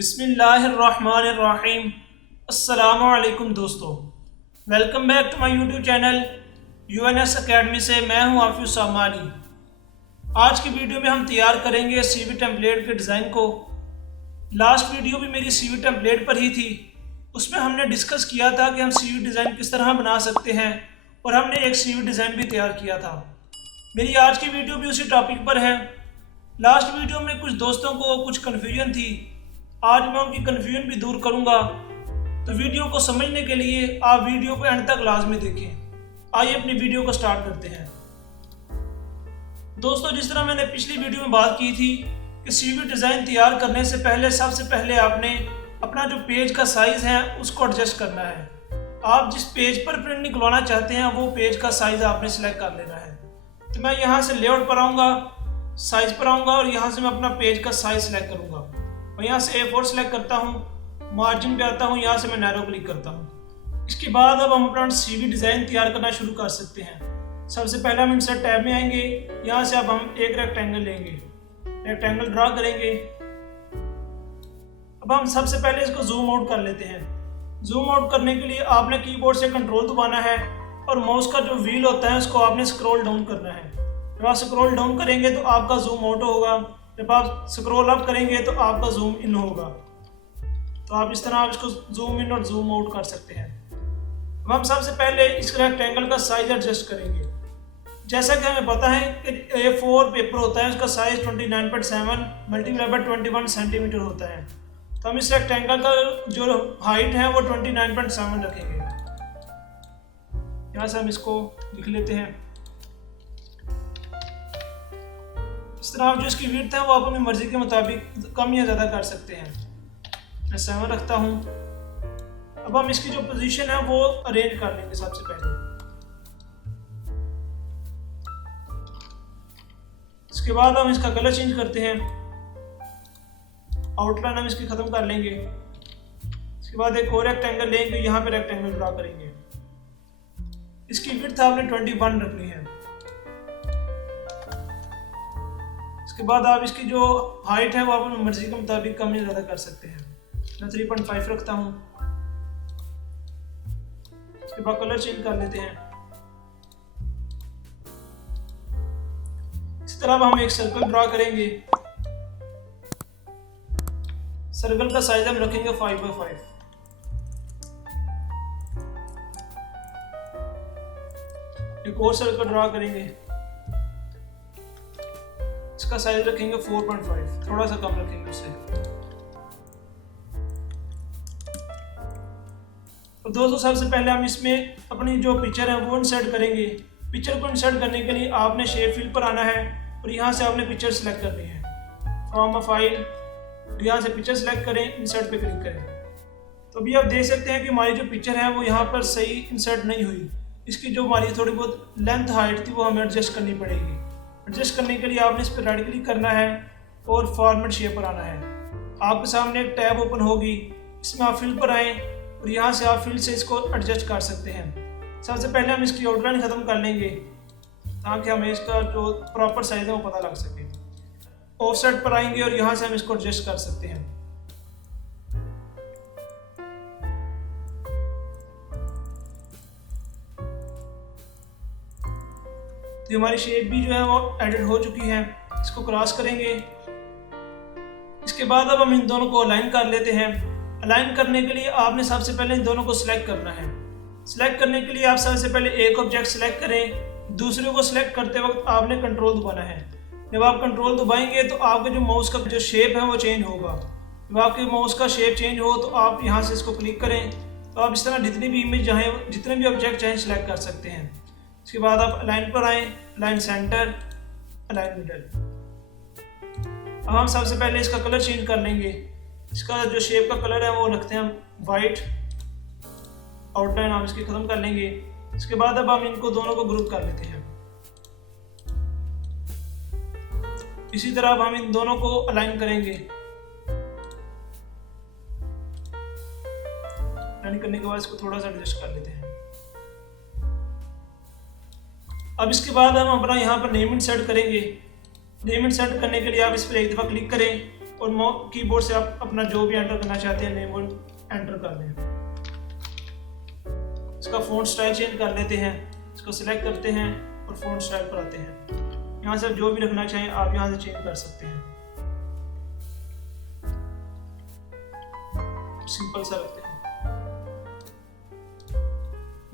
बिस्मिल्लाहिर्रहमानिर्रहीम। अस्सलामुअलैकुम दोस्तों, welcome back to my YouTube channel UNS academy से मैं हूं आफिफ सामानी। आज की वीडियो में हम तैयार करेंगे सीवी टेम्पलेट के डिज़ाइन को। लास्ट वीडियो भी मेरी सीवी टेम्पलेट पर ही थी, उसमें हमने डिस्कस किया था कि हम सीवी डिज़ाइन किस तरह बना सकते हैं और हमने एक सीवी डिज़ाइन भी तैयार किया था। मेरी आज की वीडियो भी उसी टॉपिक पर है। लास्ट वीडियो में कुछ दोस्तों को कुछ कन्फ्यूजन थी, आज मैं उनकी कन्फ्यूजन भी दूर करूंगा। तो वीडियो को समझने के लिए आप वीडियो को एंड तक लाजमी देखें। आइए अपनी वीडियो को स्टार्ट करते हैं। दोस्तों, जिस तरह मैंने पिछली वीडियो में बात की थी कि सीवी डिज़ाइन तैयार करने से पहले सबसे पहले आपने अपना जो पेज का साइज़ है उसको एडजस्ट करना है। आप जिस पेज पर प्रिंट निकलवाना चाहते हैं वो पेज का साइज़ आपने सेलेक्ट कर लेना है। तो मैं यहाँ से लेआउट पर आऊँगा, साइज़ पर आऊँगा और यहाँ से मैं अपना पेज का साइज़ सेलेक्ट करूँगा और यहाँ से A4 सेलेक्ट करता हूँ, मार्जिन पे आता हूँ, यहाँ से मैं नैरो क्लिक करता हूँ। इसके बाद अब हम अपना सीवी डिज़ाइन तैयार करना शुरू कर सकते हैं। सबसे पहले हम इंसर्ट टैब में आएंगे, यहाँ से अब हम एक रेक्टेंगल लेंगे, रेक्टेंगल ड्रा करेंगे। अब हम सबसे पहले इसको जूम आउट कर लेते हैं। जूम आउट करने के लिए आपने कीबोर्ड से कंट्रोल दबाना है और माउस का जो व्हील होता है उसको आपने स्क्रॉल डाउन करना है। जब आप स्क्रॉल डाउन करेंगे तो आपका जूम आउट होगा, जब आप स्क्रॉल अप करेंगे तो आपका जूम इन होगा। तो आप इस तरह आप इसको जूम इन और जूम आउट कर सकते हैं। अब हम सबसे पहले इस रेक्टेंगल का साइज एडजस्ट करेंगे। जैसा कि हमें पता है कि A4 पेपर होता है, उसका साइज 29.7 मल्टीप्लाई बाय 21 सेंटीमीटर होता है। तो हम इस रेक्टेंगल का जो हाइट है वो 29.7 रखेंगे। यहाँ से हम इसको लिख लेते हैं। इस तरह आप जो इसकी विड्थ है वो आप अपनी मर्जी के मुताबिक कम या ज़्यादा कर सकते हैं। मैं 7 रखता हूँ। अब हम इसकी जो पोजीशन है वो अरेंज कर लेंगे। सबसे पहले इसके बाद हम इसका कलर चेंज करते हैं, आउटलाइन हम इसकी ख़त्म कर लेंगे। इसके बाद एक और रेक्टेंगल लेंगे, यहाँ पे रेक्टेंगल ड्रा करेंगे। इसकी विड्थ आपने 21 रखनी है। इसके बाद आप इसकी जो हाइट है वो आप अपनी मर्जी के मुताबिक कम या ज़्यादा कर सकते हैं। मैं 3.5 रखता हूँ। इसके बाद कलर चेंज कर लेते हैं। इस तरह हम एक सर्कल ड्रा करेंगे। सर्कल का साइज हम रखेंगे 5x5। एक और सर्कल ड्रा करेंगे, इसका साइज रखेंगे 4.5, थोड़ा सा कम रखेंगे उससे। तो दोस्तों, सबसे पहले हम इसमें अपनी जो पिक्चर है वो इंसर्ट करेंगे। पिक्चर को इंसर्ट करने के लिए आपने शेप फिल पर आना है और यहाँ से आपने पिक्चर सेलेक्ट करनी है। फ्रॉम अ फाइल, यहाँ से पिक्चर सेलेक्ट करें, इंसर्ट पे क्लिक करें। तो अभी आप देख सकते हैं कि हमारी जो पिक्चर है वो यहाँ पर सही इंसर्ट नहीं हुई। इसकी जो हमारी थोड़ी बहुत लेंथ हाइट थी वो हमें एडजस्ट करनी पड़ेगी। एडजस्ट करने के लिए आपने इस पर राइट क्लिक करना है और फॉर्मेट शेप पर आना है। आपके सामने एक टैब ओपन होगी, इसमें आप फिल पर आएँ और यहाँ से आप फिल से इसको एडजस्ट कर सकते हैं। सबसे पहले हम इसकी आउटलाइन ख़त्म कर लेंगे ताकि हमें इसका जो प्रॉपर साइज है वो पता लग सके। ऑफसेट पर आएंगे और यहाँ से हम इसको एडजस्ट कर सकते हैं। तो हमारी शेप भी जो है वो एडिट हो चुकी है। इसको क्रॉस करेंगे। इसके बाद अब हम इन दोनों को अलाइन कर लेते हैं। अलाइन करने के लिए आपने सबसे पहले इन दोनों को सिलेक्ट करना है। सिलेक्ट करने के लिए आप सबसे पहले एक ऑब्जेक्ट सिलेक्ट करें, दूसरे को सिलेक्ट करते वक्त आपने कंट्रोल दबाना है। जब आप कंट्रोल दबाएंगे तो आपके जो माउस का जो शेप है वो चेंज होगा। जब आपके माउस का शेप चेंज हो तो आप यहाँ से इसको क्लिक करें, तो आप इस तरह जितनी भी इमेज चाहें, जितने भी ऑब्जेक्ट चाहें सिलेक्ट कर सकते हैं। इसके बाद आप अलाइन पर आएँ, अलाइन सेंटर, अलाइन मिडल। अब हम सबसे पहले इसका कलर चेंज कर लेंगे। इसका जो शेप का कलर है वो रखते हैं हम वाइट। आउटलाइन हम इसकी ख़त्म कर लेंगे। इसके बाद अब हम इनको दोनों को ग्रुप कर लेते हैं। इसी तरह अब हम इन दोनों को अलाइन करेंगे। अलाइन करने के बाद इसको थोड़ा सा एडजस्ट कर लेते हैं। अब इसके बाद हम अपना यहाँ पर नेम इंसर्ट करेंगे। नेम इंसर्ट करने के लिए आप इस पर एक दफ़ा क्लिक करें और कीबोर्ड से आप अपना जो भी एंटर करना चाहते हैं नेम वो एंटर कर लें। इसका फ़ॉन्ट स्टाइल चेंज कर लेते हैं। इसको सिलेक्ट करते हैं और फ़ॉन्ट स्टाइल पर आते हैं। यहाँ से आप जो भी रखना चाहें आप यहाँ से चेंज कर सकते हैं। सिंपल सा रखते हैं,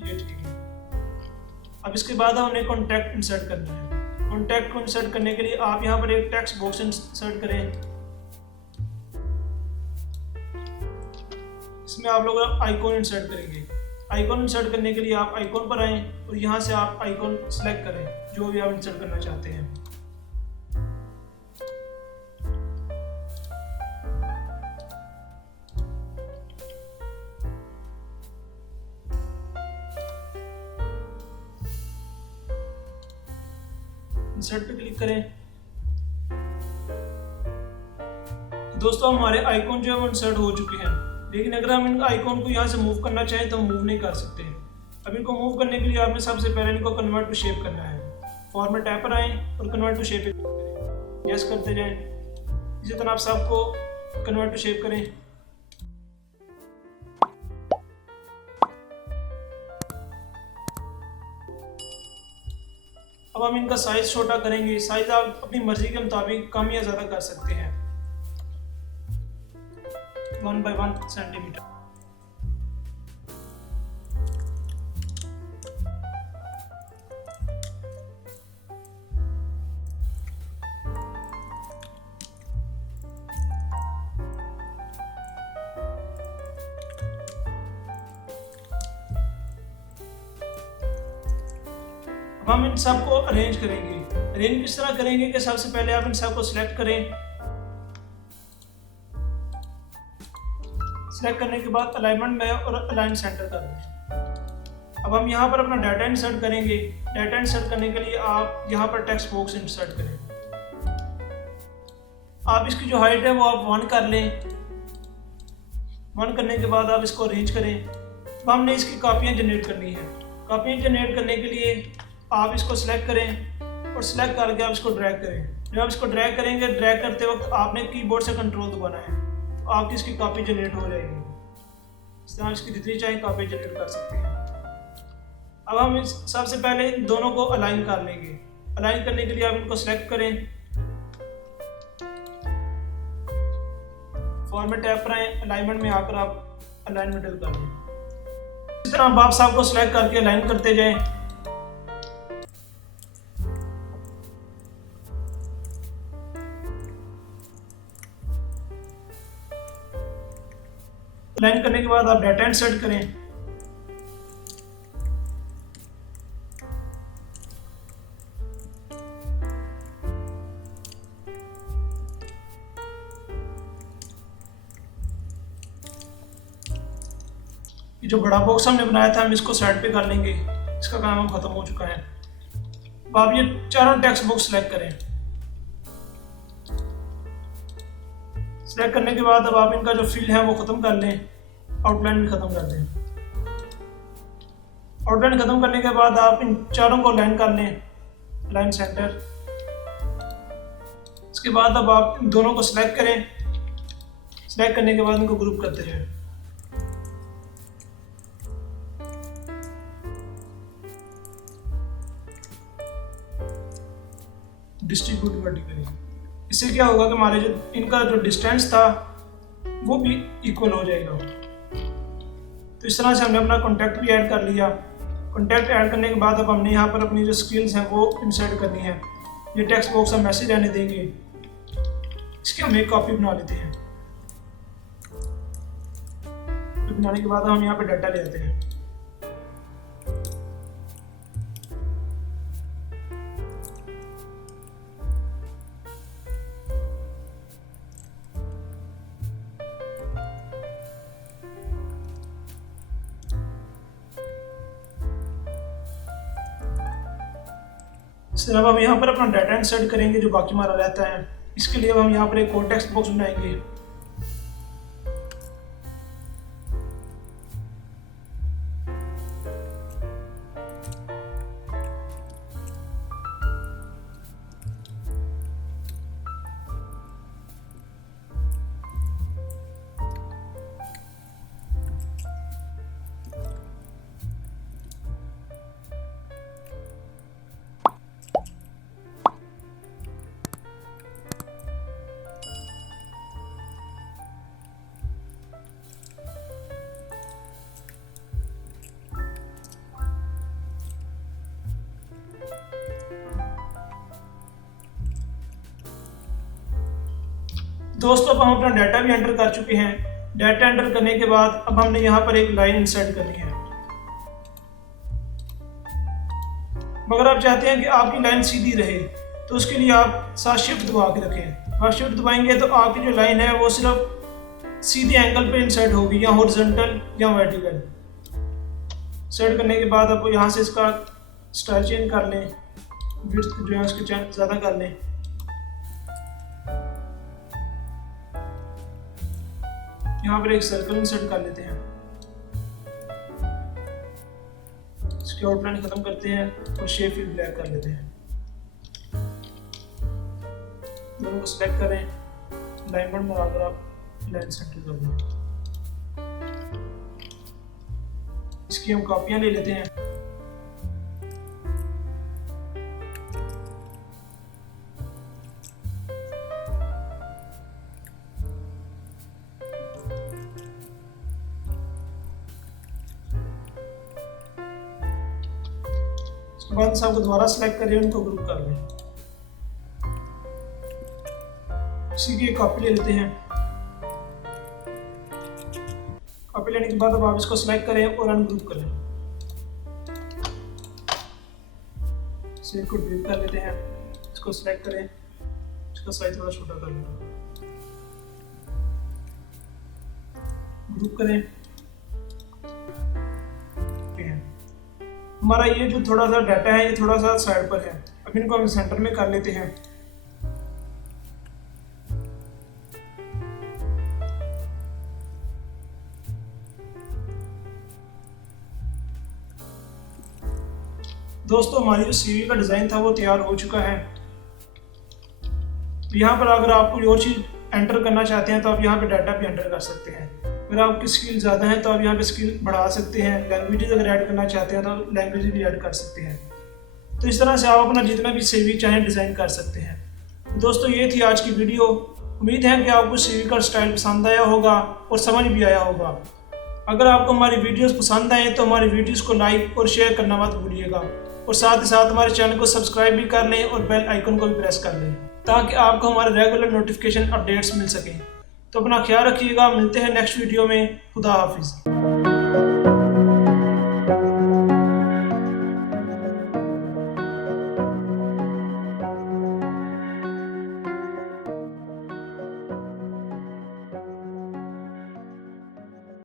ये ठीक है। अब इसके बाद हमने कॉन्टैक्ट इंसर्ट करना है। कॉन्टैक्ट को इंसर्ट करने के लिए आप यहाँ पर एक टेक्स्ट बॉक्स इंसर्ट करें। इसमें आप लोग आइकॉन इंसर्ट करेंगे। आइकॉन इंसर्ट करने के लिए आप आइकॉन पर आएं और यहाँ से आप आइकॉन सेलेक्ट करें जो भी आप इंसर्ट करना चाहते हैं। इंसर्ट पे क्लिक करें। दोस्तों हमारे आइकॉन जो है वो इंसर्ट हो चुके हैं, लेकिन अगर हम इन आइकॉन को यहाँ से मूव करना चाहें तो हम मूव नहीं कर सकते। अब इनको मूव करने के लिए आपने सबसे पहले इनको कन्वर्ट टू शेप करना है। फॉर्मेट टैब पर आएँ और कन्वर्ट टू शेप पे क्लिक करें, यस करते जाएं। इसी तरह आप सबको कन्वर्ट टू शेप करें। अब हम इनका साइज छोटा करेंगे। साइज आप अपनी मर्जी के मुताबिक कम या ज़्यादा कर सकते हैं, 1 by 1 सेंटीमीटर। अब हम इन सबको अरेंज करेंगे। अरेंज किस तरह करेंगे कि सबसे पहले आप इन सबको सिलेक्ट करें। सिलेक्ट करने के बाद अलाइनमेंट में और अलाइन सेंटर कर दें। अब हम यहाँ पर अपना डाटा इंसर्ट करेंगे। डाटा इंसर्ट करने के लिए आप यहाँ पर टेक्स्ट बॉक्स इंसर्ट करें। आप इसकी जो हाइट है वो आप 1 कर लें। 1 करने के बाद आप इसको अरेंज करें। अब हमने इसकी कॉपियाँ जनरेट करनी है। कॉपियाँ जनरेट करने के लिए आप इसको सिलेक्ट करें और सिलेक्ट करके आप इसको ड्रैग करें। जब आप इसको ड्रैग करेंगे, ड्रैग करते वक्त आपने कीबोर्ड से कंट्रोल दबाना है, तो आपकी इसकी कॉपी जनरेट हो जाएगी। इस तरह इसकी जितनी चाहे कॉपी जनरेट कर सकते हैं। अब हम इस सबसे पहले इन दोनों को अलाइन कर लेंगे। अलाइन करने के लिए आप इनको सिलेक्ट करें, फॉर्मेट टैब पर आए, अलाइनमेंट में आकर आप अलाइनमेंट कर लें। इस तरह आप सबको सिलेक्ट करके अलाइन करते जाएं। अलाइन करने के बाद आप डाटा इंसर्ट करें। ये जो बड़ा बॉक्स हमने बनाया था हम इसको साइड पे कर लेंगे। इसका काम अब खत्म हो चुका है। अब आप ये चारों टेक्स्ट बॉक्स सेलेक्ट करें। सेलेक्ट करने के बाद अब आप इनका जो फिल है वो ख़त्म कर लें, आउटलाइन भी ख़त्म कर दें। आउटलाइन ख़त्म करने के बाद आप इन चारों को लाइन कर लें, लाइन सेंटर। इसके बाद अब आप इन दोनों को सिलेक्ट करें। सिलेक्ट करने के बाद इनको ग्रुप करते जाएं। Distribute vertically. इससे क्या होगा कि हमारे जो इनका जो डिस्टेंस था वो भी इक्वल हो जाएगा। तो इस तरह से हमने अपना कॉन्टैक्ट भी ऐड कर लिया। कॉन्टैक्ट ऐड करने के बाद अब हमने यहाँ पर अपनी जो स्किल्स हैं वो इंसर्ट करनी है। ये टेक्स्ट बॉक्स हम मैसेज आने देंगे, इसकी हम एक कॉपी बना लेते हैं। तो बनाने के बाद हम यहाँ पे डाटा ले आते हैं। इस तरह हम यहाँ पर अपना डाटा इंसर्ट करेंगे जो बाकी हमारा रहता है। इसके लिए हम यहाँ पर एक और टेक्स्ट बॉक्स बनाएंगे। दोस्तों अब हम अपना डाटा भी एंटर कर चुके हैं। डाटा एंटर करने के बाद अब हमने यहाँ पर एक लाइन इंसर्ट करनी है। मगर आप चाहते हैं कि आपकी लाइन सीधी रहे तो उसके लिए आप साथ शिफ्ट दबा के रखें। आप शिफ्ट दबाएंगे तो आपकी जो लाइन है वो सिर्फ सीधे एंगल पे इंसर्ट होगी, या हॉरिजॉन्टल या वर्टिकल। इंसर्ट करने के बाद आप यहाँ से इसका स्टाइल चेंज कर लें, विड्थ जो है उसकी ज़्यादा कर लें। यहाँ पर एक सर्कल इंसर्ट कर लेते हैं, इसकी आउटलाइन खत्म करते हैं और शेप भी ब्लैक कर लेते हैं। दोनों को सिलेक्ट करें, डायमंड में आकर आप लाइन सेंटर कर दें। इसकी हम कॉपियां ले लेते हैं। उसके बाद सबको दोबारा सिलेक्ट करें, उनको ग्रुप कर लें। इसी की कॉपी ले लेते हैं। कॉपी लेने के बाद अब आप इसको सिलेक्ट करें और अनग्रुप करें। सेव को डिलीट कर लेते हैं। इसको सिलेक्ट करें, इसका साइज थोड़ा छोटा कर लें, ग्रुप करें। हमारा ये जो थोड़ा सा डाटा है ये थोड़ा सा साइड पर है, अब इनको हम सेंटर में कर लेते हैं। दोस्तों हमारी जो सीवी का डिज़ाइन था वो तैयार हो चुका है। यहाँ पर अगर आप कोई और चीज़ एंटर करना चाहते हैं तो आप यहाँ पे डाटा भी एंटर कर सकते हैं। अगर आपकी स्किल ज़्यादा है तो आप यहाँ पे स्किल बढ़ा सकते हैं। लैंग्वेजेस अगर ऐड करना चाहते हैं तो लैंग्वेज भी ऐड कर सकते हैं। तो इस तरह से आप अपना जितना भी सीवी चाहें डिज़ाइन कर सकते हैं। दोस्तों ये थी आज की वीडियो। उम्मीद है कि आपको सीवी का स्टाइल पसंद आया होगा और समझ भी आया होगा। अगर आपको हमारी वीडियोस पसंद आए तो हमारी वीडियोस को लाइक और शेयर करना मत भूलिएगा, और साथ ही साथ हमारे चैनल को सब्सक्राइब भी कर लें और बेल आइकन को भी प्रेस कर लें ताकि आपको हमारे रेगुलर नोटिफिकेशन अपडेट्स मिल सकें। तो अपना ख्याल रखिएगा, मिलते हैं नेक्स्ट वीडियो में। खुदा हाफिज़।